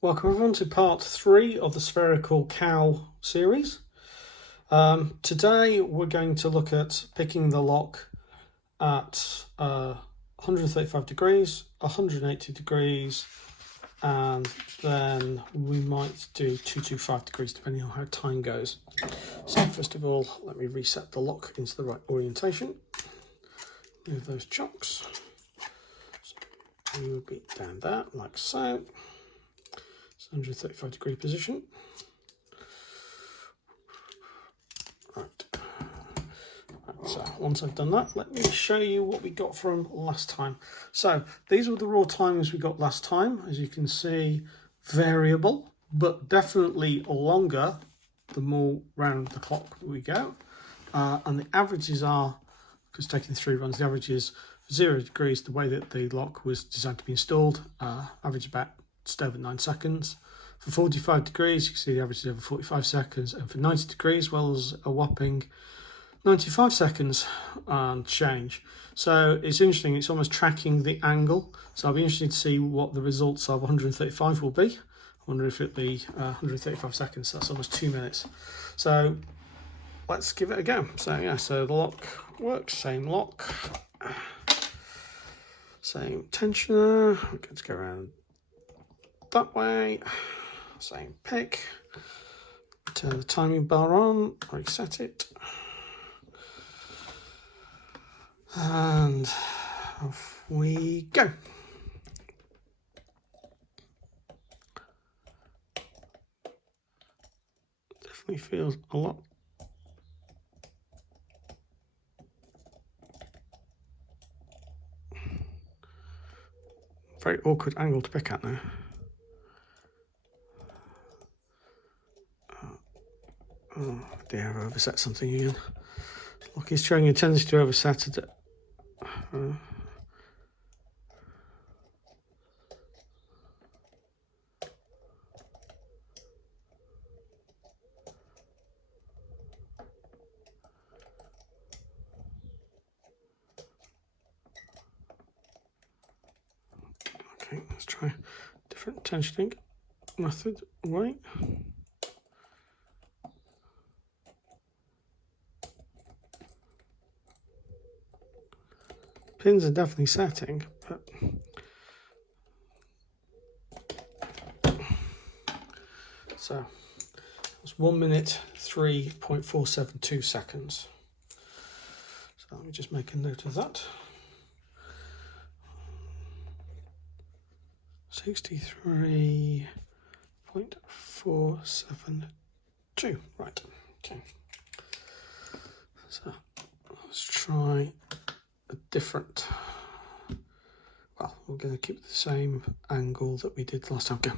Welcome everyone to part 3 of the Spherical Cow series. Today we're going to look at picking the lock at 135 degrees, 180 degrees, and then we might do 225 degrees depending on how time goes. So first of all, let me reset the lock into the right orientation. Move those chocks. So you would be down there like so. 135 degree position. Right. So once I've done that, let me show you what we got from last time. So these were the raw timings we got last time. As you can see, variable, but definitely longer the more round the clock we go. And the averages are, because taking 3 runs, the average is 0 degrees, the way that the lock was designed to be installed, average about just over 9 seconds. For 45 degrees, you can see the average is over 45 seconds, and for 90 degrees, well, as a whopping 95 seconds and change. So it's interesting, it's almost tracking the angle. So I'll be interested to see what the results of 135 will be. I wonder if it'll be 135 seconds, that's almost 2 minutes. So let's give it a go. So yeah, so the lock works, same lock, same tensioner. We're going to go around that way, same pick, turn the timing bar on, reset it, and off we go. Definitely feels a lot very awkward angle to pick at now. Oh dear, I've overset something again. Lock is showing a tendency to overset it. Okay, let's try a different tensioning method. Wait. Pins are definitely setting, but so that's 1 minute 3.472 seconds. So let me just make a note of that. 63.472. Right. Okay. So let's try a different. Well, we're going to keep the same angle that we did last time. Go.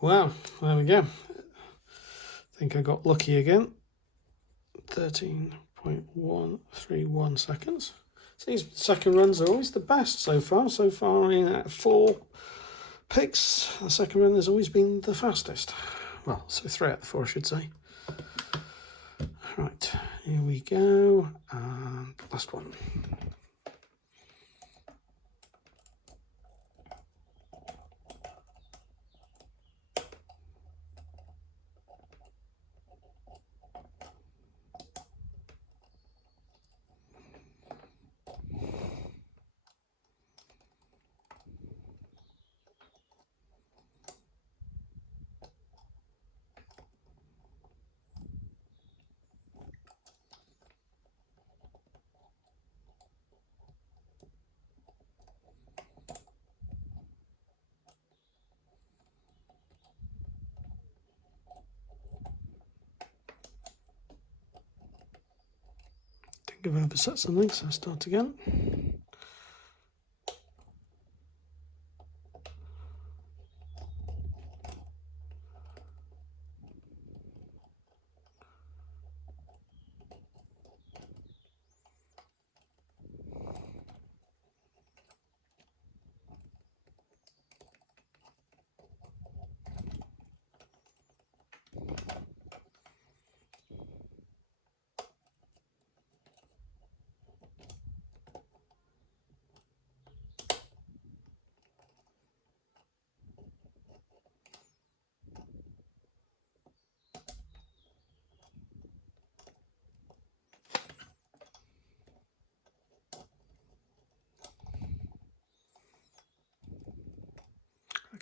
Wow, there we go. I think I got lucky again. 13.131 seconds. So these second runs are always the best so far. So far in 4 picks, the second run has always been the fastest. Well, so 3 out of 4, I should say. Right, here we go. And last one. I think I've overset something, so I'll start again.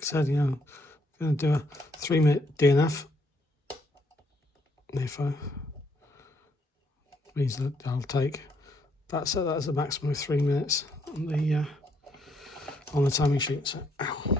like I said, you know, I'm going to do a 3-minute DNF. If I means that I'll take that, set that as a maximum of 3 minutes on the timing sheet. So, ow.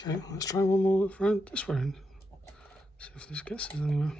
Okay, let's try one more round this way and see if this gets us anywhere.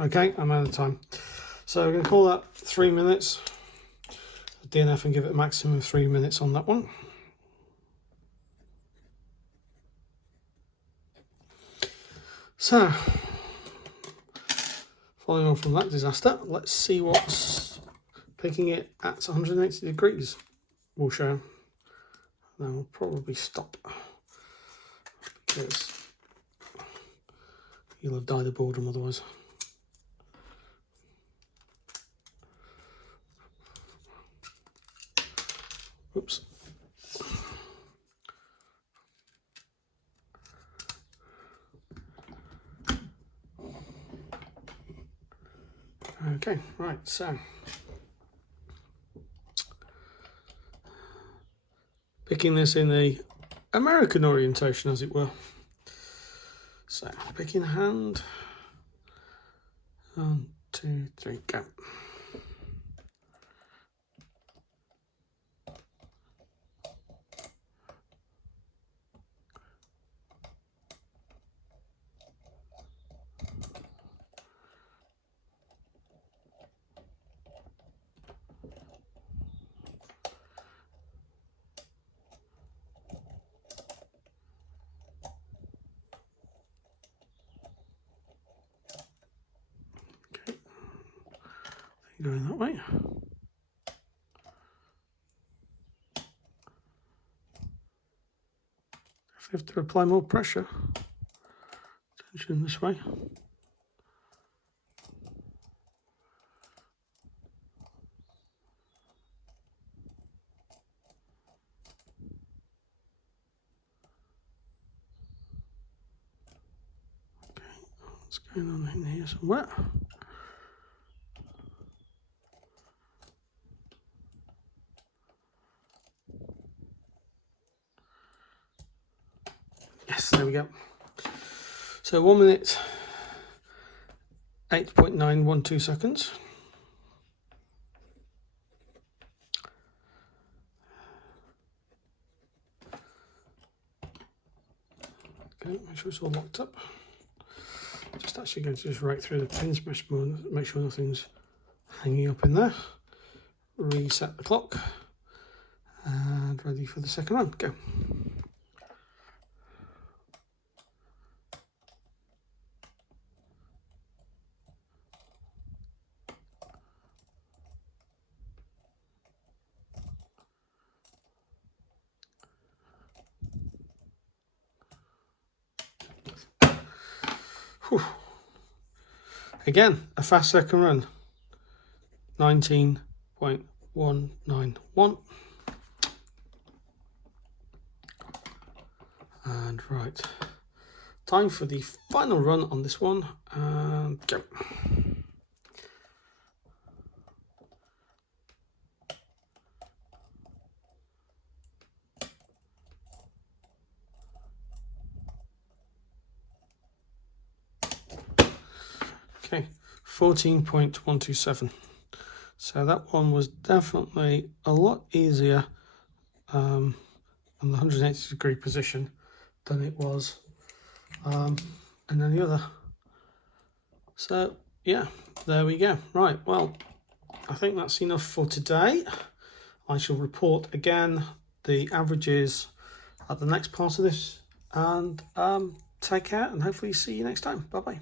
Okay, I'm out of time. So we're going to call that 3 minutes. DNF and give it a maximum of 3 minutes on that one. So, following on from that disaster, let's see what's picking it at 180 degrees will show. Then we'll probably stop because you'll have died of boredom otherwise. Oops. Okay, right, so picking this in the American orientation, as it were. So, picking hand. 1, 2, 3, go. Going that way. If we have to apply more pressure, tension this way. Okay, what's going on in here somewhere? Yes, there we go. So 1 minute, 8.912 seconds. Okay, make sure it's all locked up. Just actually going to just right through the pins, make sure nothing's hanging up in there. Reset the clock and ready for the second round. Go. Whew. Again, a fast second run, 19.191. And right, time for the final run on this one, and go. Okay, 14.127. So that one was definitely a lot easier on the 180 degree position than it was and then the other. So yeah, there we go. Right, well, I think that's enough for today. I shall report again the averages at the next part of this, and take care, and hopefully see you next time. Bye bye.